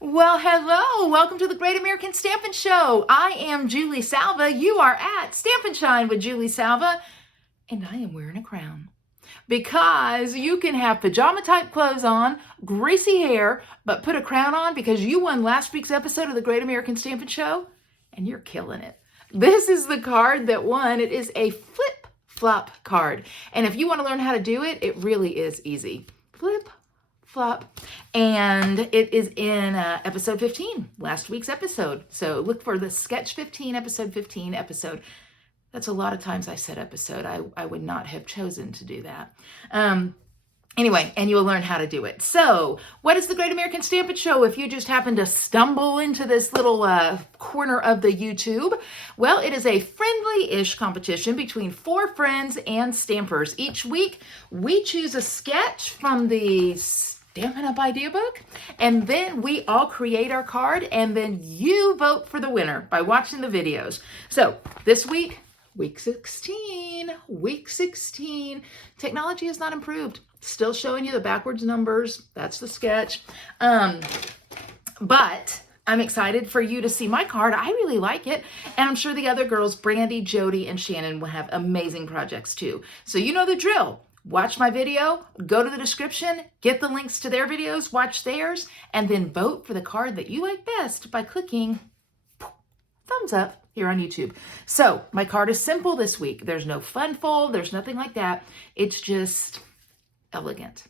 Well, hello. Welcome to the Great American Stampin Show. I am Julie Salva. You are at Stamp and Shine with Julie Salva, and I am wearing a crown. Because you can have pajama type clothes on, greasy hair, but put a crown on because you won last week's episode of the Great American Stampin Show, and you're killing it. This is the card that won. It is a flip flop card. And if you want to learn how to do it, it really is easy. Flip flop, and it is in episode 15, last week's episode. So look for the sketch 15, episode 15 episode. That's a lot of times I said episode. I would not have chosen to do that. Anyway, and you will learn how to do it. So what is the Great American Stampin' Show if you just happen to stumble into this little corner of the YouTube? Well, it is a friendly-ish competition between 4 friends and stampers. Each week, we choose a sketch from the Stampin' Up! Idea book, and then we all create our card, and then you vote for the winner by watching the videos. So this week, week 16, technology has not improved. Still showing you the backwards numbers. That's the sketch. But I'm excited for you to see my card. I really like it. And I'm sure the other girls, Brandy, Jody, and Shannon, will have amazing projects too. So you know the drill. Watch my video, go to the description, get the links to their videos, watch theirs, and then vote for the card that you like best by clicking thumbs up here on YouTube. So my card is simple this week. There's no fun fold. There's nothing like that. It's just elegant.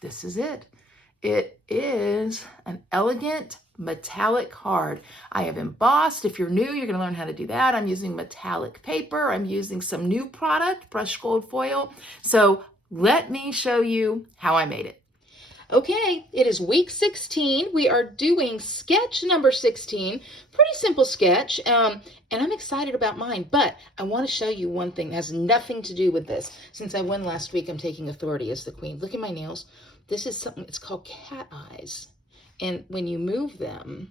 This is it. It is an elegant metallic card. I have embossed. If you're new, you're going to learn how to do that. I'm using metallic paper. I'm using some new product, brushed gold foil. So let me show you how I made it. Okay, it is week 16. We are doing sketch number 16. Pretty simple sketch, and I'm excited about mine, but I want to show you one thing that has nothing to do with this. Since I won last week, I'm taking authority as the queen. Look at my nails. This is something, it's called cat eyes. And when you move them,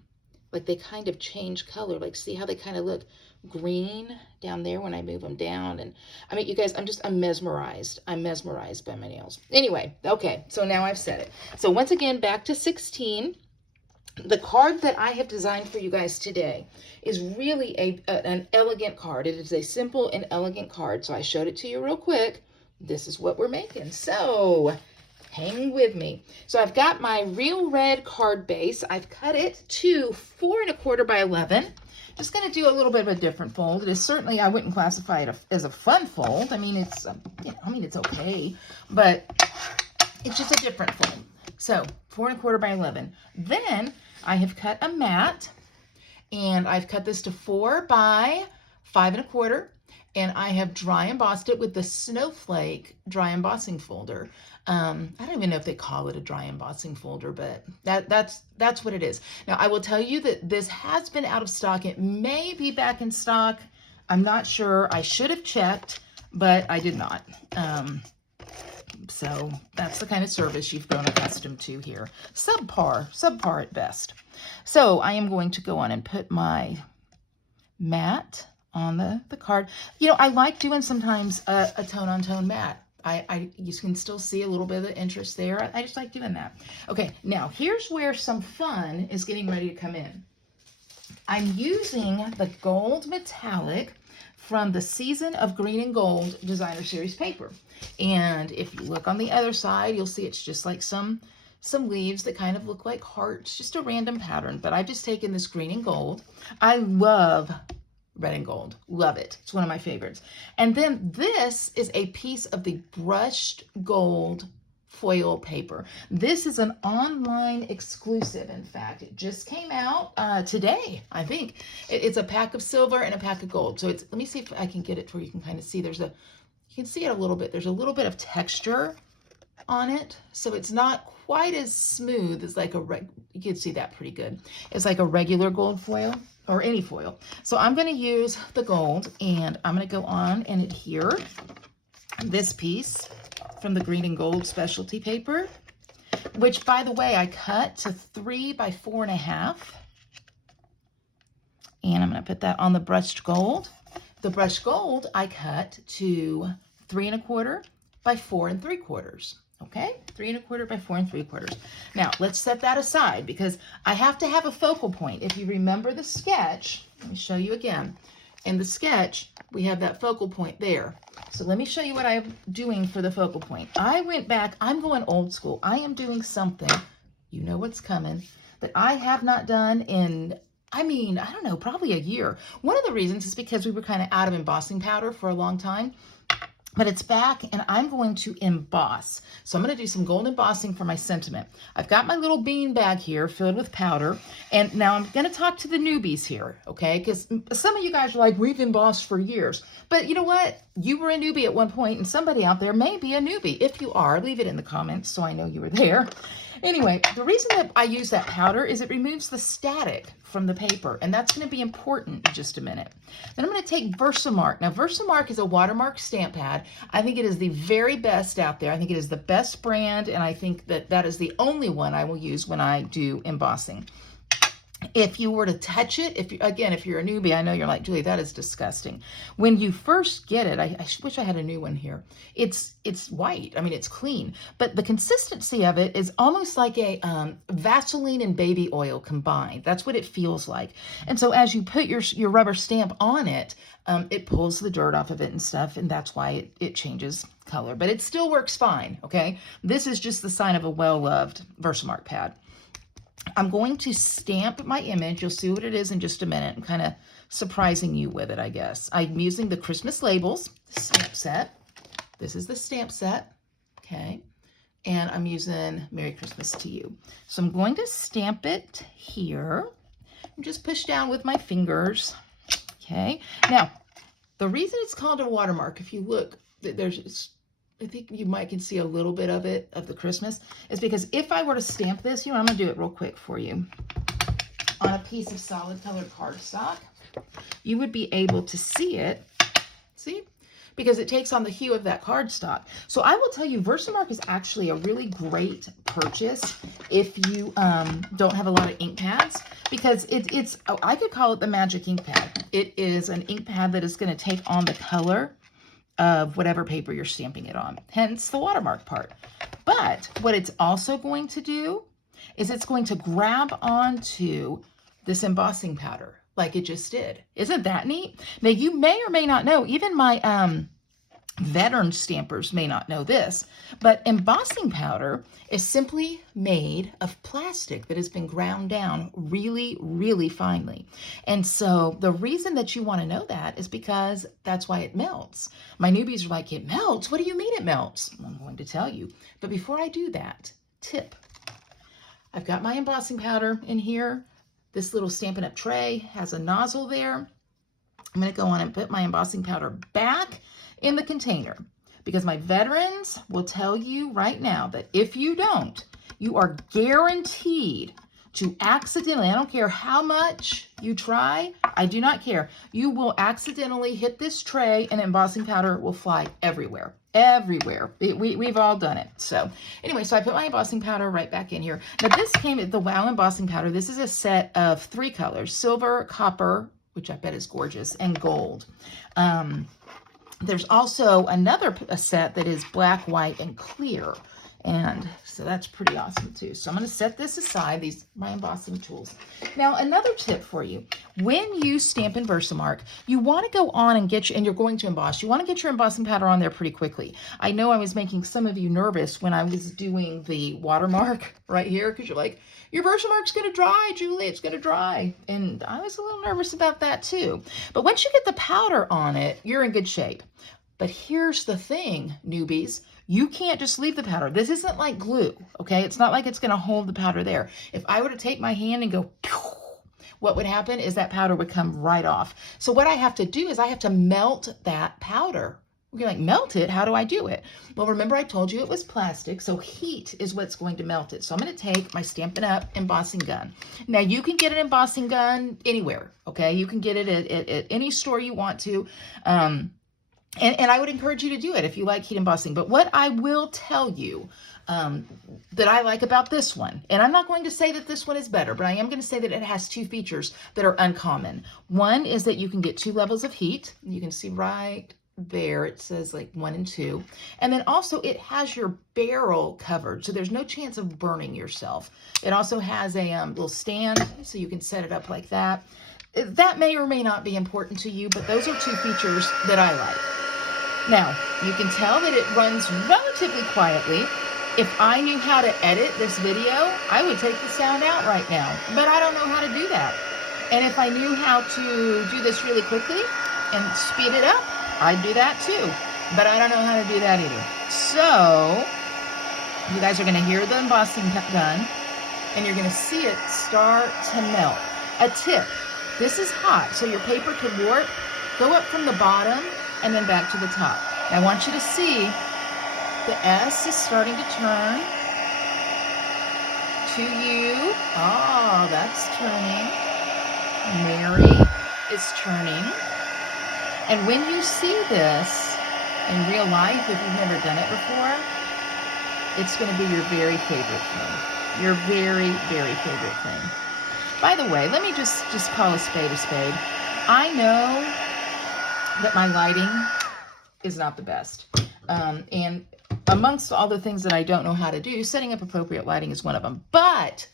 like they kind of change color. Like see how they kind of look green down there when I move them down. And I mean, you guys, I'm mesmerized. I'm mesmerized by my nails. Anyway, okay, so now I've said it. So once again, back to 16. The card that I have designed for you guys today is really an elegant card. It is a simple and elegant card. So I showed it to you real quick. This is what we're making. So hang with me. So I've got my real red card base. I've cut it to 4 1/4 by 11. Just going to do a little bit of a different fold. It is certainly, I wouldn't classify it as a fun fold. I mean, it's, it's okay, but it's just a different fold. So 4 1/4 by 11. Then I have cut a mat, and I've cut this to 4 by 5 1/4. And I have dry embossed it with the Snowflake dry embossing folder. I don't even know if they call it a dry embossing folder, but that's what it is. Now, I will tell you that this has been out of stock. It may be back in stock. I'm not sure. I should have checked, but I did not. So that's the kind of service you've grown accustomed to here. Subpar at best. So I am going to go on and put my mat on the card. You know, I like doing sometimes a tone-on-tone mat. You can still see a little bit of the interest there. I just like doing that. Okay, now here's where some fun is getting ready to come in. I'm using the gold metallic from the Season of Green and Gold Designer Series paper. And if you look on the other side, you'll see it's just like some leaves that kind of look like hearts, just a random pattern. But I've just taken this green and gold. I love red and gold. Love it. It's one of my favorites. And then this is a piece of the brushed gold foil paper. This is an online exclusive. In fact, it just came out today, I think. It's a pack of silver and a pack of gold. So it's, let me see if I can get it where you can kind of see you can see it a little bit. There's a little bit of texture on it. So it's not quite as smooth as like you can see that pretty good. It's like a regular gold foil, or any foil. So I'm going to use the gold, and I'm going to go on and adhere this piece from the green and gold specialty paper, which, by the way, I cut to 3 by 4 1/2. And I'm going to put that on the brushed gold. The brushed gold I cut to 3 1/4 by 4 3/4. Okay, 3 1/4 by 4 3/4. Now let's set that aside because I have to have a focal point. If you remember the sketch, let me show you again. In the sketch, we have that focal point there. So let me show you what I'm doing for the focal point. I went back, I'm going old school. I am doing something, you know what's coming, that I have not done in, I don't know, probably a year. One of the reasons is because we were kind of out of embossing powder for a long time. But it's back and I'm going to emboss. So I'm going to do some gold embossing for my sentiment. I've got my little bean bag here filled with powder. And now I'm going to talk to the newbies here, okay? Because some of you guys are like, we've embossed for years. But you know what? You were a newbie at one point and somebody out there may be a newbie. If you are, leave it in the comments so I know you were there. Anyway, the reason that I use that powder is it removes the static from the paper, and that's going to be important in just a minute. Then I'm going to take Versamark. Now, Versamark is a watermark stamp pad. I think it is the very best out there. I think it is the best brand, and I think that that is the only one I will use when I do embossing. If you were to touch it, if you're a newbie, I know you're like, Julie, that is disgusting. When you first get it, I wish I had a new one here. It's white. I mean, it's clean. But the consistency of it is almost like a Vaseline and baby oil combined. That's what it feels like. And so as you put your rubber stamp on it, it pulls the dirt off of it and stuff, and that's why it changes color. But it still works fine, okay? This is just the sign of a well-loved Versamark pad. I'm going to stamp my image. You'll see what it is in just a minute. I'm kind of surprising you with it, I guess. I'm using the Christmas labels, the stamp set. This is the stamp set, okay? And I'm using Merry Christmas to You. So I'm going to stamp it here. And just push down with my fingers, okay? Now, the reason it's called a watermark, if you look, I think you might can see a little bit of it, of the Christmas, is because if I were to stamp this, I'm going to do it real quick for you. On a piece of solid colored cardstock, you would be able to see it, see? Because it takes on the hue of that cardstock. So I will tell you, Versamark is actually a really great purchase if you don't have a lot of ink pads, because I could call it the magic ink pad. It is an ink pad that is going to take on the color of whatever paper you're stamping it on, hence the watermark part. But what it's also going to do is it's going to grab onto this embossing powder like it just did. Isn't that neat? Now, you may or may not know, even my veteran stampers may not know this, but embossing powder is simply made of plastic that has been ground down really, really finely. And so the reason that you want to know that is because that's why it melts. My newbies are like, it melts? What do you mean it melts? I'm going to tell you. But before I do that, tip. I've got my embossing powder in here. This little Stampin' Up! Tray has a nozzle there. I'm going to go on and put my embossing powder back in the container, because my veterans will tell you right now that if you don't, you are guaranteed to accidentally, I don't care how much you try, I do not care, you will accidentally hit this tray and embossing powder will fly everywhere. Everywhere. We've all done it. So anyway, so I put my embossing powder right back in here. Now this came at the Wow embossing powder. This is a set of 3 colors, silver, copper, which I bet is gorgeous, and gold. There's also a set that is black, white, and clear. And so that's pretty awesome too. So I'm going to set this aside, my embossing tools. Now, another tip for you. When you stamp in Versamark, you want to go on and and you're going to emboss, you want to get your embossing powder on there pretty quickly. I know I was making some of you nervous when I was doing the watermark right here, because you're like, your Versamark's going to dry, Julie, it's going to dry. And I was a little nervous about that too. But once you get the powder on it, you're in good shape. But here's the thing, newbies. You can't just leave the powder. This isn't like glue, okay? It's not like it's going to hold the powder there. If I were to take my hand and go, what would happen is that powder would come right off. So what I have to do is I have to melt that powder. You're like, melt it? How do I do it? Well, remember I told you it was plastic, so heat is what's going to melt it. So I'm going to take my Stampin' Up! Embossing gun. Now, you can get an embossing gun anywhere, okay? You can get it at any store you want to. And I would encourage you to do it if you like heat embossing. But what I will tell you that I like about this one, and I'm not going to say that this one is better, but I am going to say that it has 2 features that are uncommon. One is that you can get 2 levels of heat. You can see right there. It says like 1 and 2. And then also it has your barrel covered, so there's no chance of burning yourself. It also has a little stand, so you can set it up like that. That may or may not be important to you, but those are 2 features that I like. Now, you can tell that it runs relatively quietly. If I knew how to edit this video, I would take the sound out right now, but I don't know how to do that. And if I knew how to do this really quickly and speed it up, I'd do that too, but I don't know how to do that either. So, you guys are gonna hear the embossing gun, and you're gonna see it start to melt. A tip, this is hot, so your paper could warp. Go up from the bottom and then back to the top. I want you to see the S is starting to turn to you. Oh, that's turning. Mary is turning. And when you see this in real life, if you've never done it before, it's going to be your very favorite thing. Your very, very favorite thing. By the way, let me just call a spade a spade. I know that my lighting is not the best. And amongst all the things that I don't know how to do, setting up appropriate lighting is one of them. But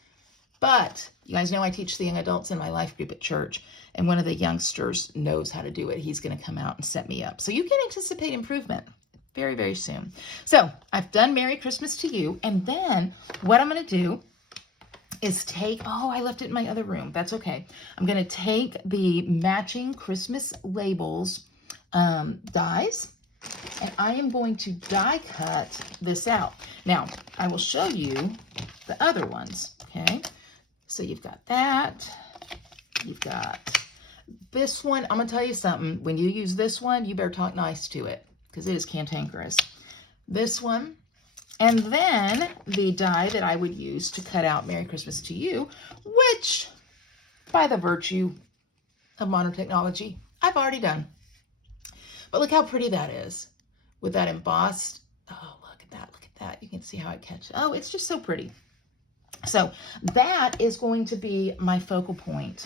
you guys know I teach the young adults in my life group at church, and one of the youngsters knows how to do it. He's going to come out and set me up. So you can anticipate improvement very, very soon. So I've done Merry Christmas to you. And then what I'm going to do is take, oh, I left it in my other room. That's okay. I'm going to take the matching Christmas labels dies, and I am going to die cut this out. Now, I will show you the other ones, okay? So you've got that. You've got this one. I'm going to tell you something. When you use this one, you better talk nice to it because it is cantankerous. This one. And then the die that I would use to cut out Merry Christmas to You, which, by the virtue of modern technology, I've already done. But look how pretty that is with that embossed. Oh, look at that. Look at that. You can see how it catches. Oh, it's just so pretty. So that is going to be my focal point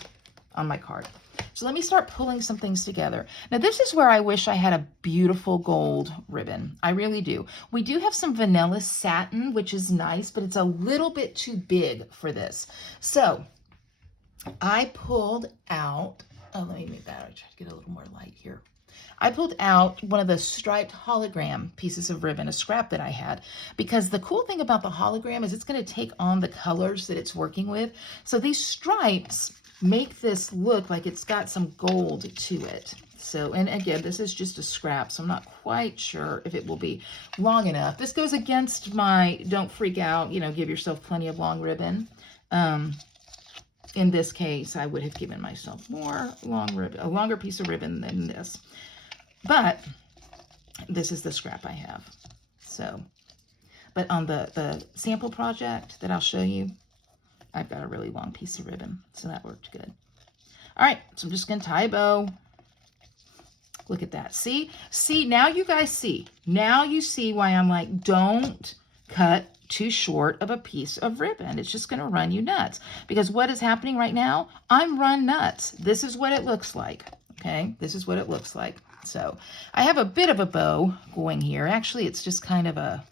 on my card. So let me start pulling some things together. Now, this is where I wish I had a beautiful gold ribbon. I really do. We do have some vanilla satin, which is nice, but it's a little bit too big for this. So I pulled out, oh, let me move that. I'll try to get a little more light here. I pulled out one of the striped hologram pieces of ribbon, a scrap that I had, because the cool thing about the hologram is it's going to take on the colors that it's working with. So these stripes make this look like it's got some gold to it. So, and again, this is just a scrap, so I'm not quite sure if it will be long enough. This goes against my don't freak out, you know, give yourself plenty of long ribbon. In this case, I would have given myself more long ribbon, a longer piece of ribbon than this. But this is the scrap I have. So, but on the sample project that I'll show you, I've got a really long piece of ribbon. So that worked good. All right, so I'm just going to tie a bow. Look at that. See, now you guys see. Now you see why I'm like, don't cut too short of a piece of ribbon. It's just going to run you nuts. Because what is happening right now? I'm run nuts. This is what it looks like. Okay, this is what it looks like. So I have a bit of a bow going here. Actually, it's just kind of a,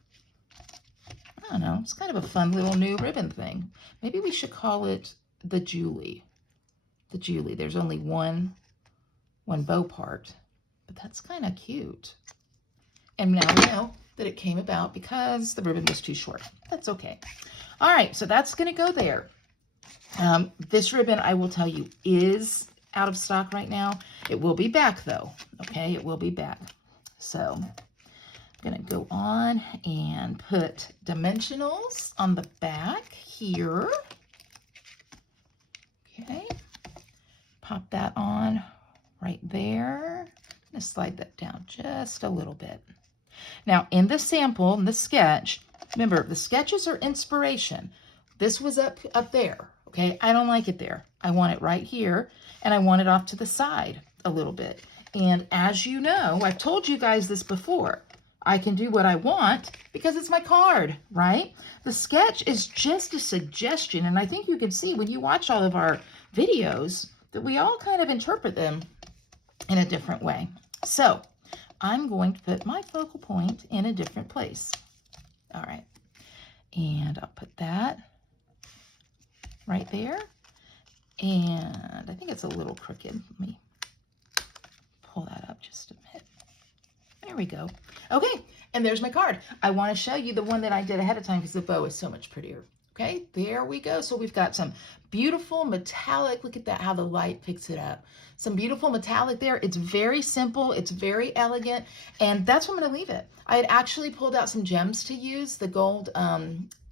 I don't know, it's kind of a fun little new ribbon thing. Maybe we should call it the Julie. The Julie. There's only one bow part, but that's kind of cute. And now we know that it came about because the ribbon was too short. That's okay. All right, so that's going to go there. This ribbon, I will tell you, is out of stock right now. It will be back though. Okay, it will be back. So I'm gonna go on and put dimensionals on the back here. Okay, pop that on right there. I'm gonna slide that down just a little bit. Now in the sample, in the sketch, remember the sketches are inspiration. This was up there. Okay, I don't like it there. I want it right here, and I want it off to the side a little bit. And as you know, I've told you guys this before, I can do what I want because it's my card, right? The sketch is just a suggestion, and I think you can see when you watch all of our videos that we all kind of interpret them in a different way. So I'm going to put my focal point in a different place. All right, and I'll put that right there. And I think it's a little crooked. Let me pull that up just a bit. There we go. Okay, and there's my card. I want to show you the one that I did ahead of time because the bow is so much prettier. Okay, there we go. So we've got some beautiful metallic. Look at that, how the light picks it up. Some beautiful metallic there. It's very simple. It's very elegant. And that's where I'm going to leave it. I had actually pulled out some gems to use, the gold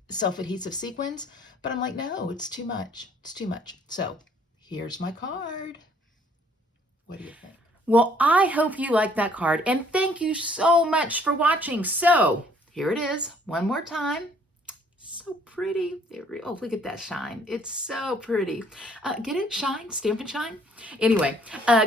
self-adhesive sequins. But I'm like, no, it's too much. It's too much. So here's my card. What do you think? Well, I hope you like that card. And thank you so much for watching. So here it is one more time. So pretty. Oh, look at that shine. It's so pretty. Get it? Shine? Stampin' Shine? Anyway,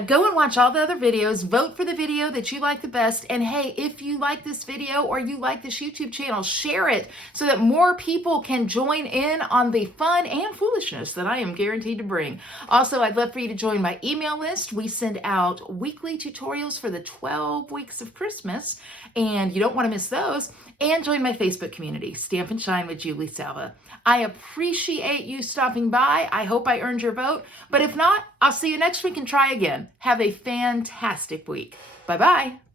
go and watch all the other videos. Vote for the video that you like the best. And hey, if you like this video or you like this YouTube channel, share it so that more people can join in on the fun and foolishness that I am guaranteed to bring. Also, I'd love for you to join my email list. We send out weekly tutorials for the 12 weeks of Christmas, and you don't want to miss those. And join my Facebook community, Stampin' Shine with Julie Salva. I appreciate you stopping by. I hope I earned your vote. But if not, I'll see you next week and try again. Have a fantastic week. Bye-bye.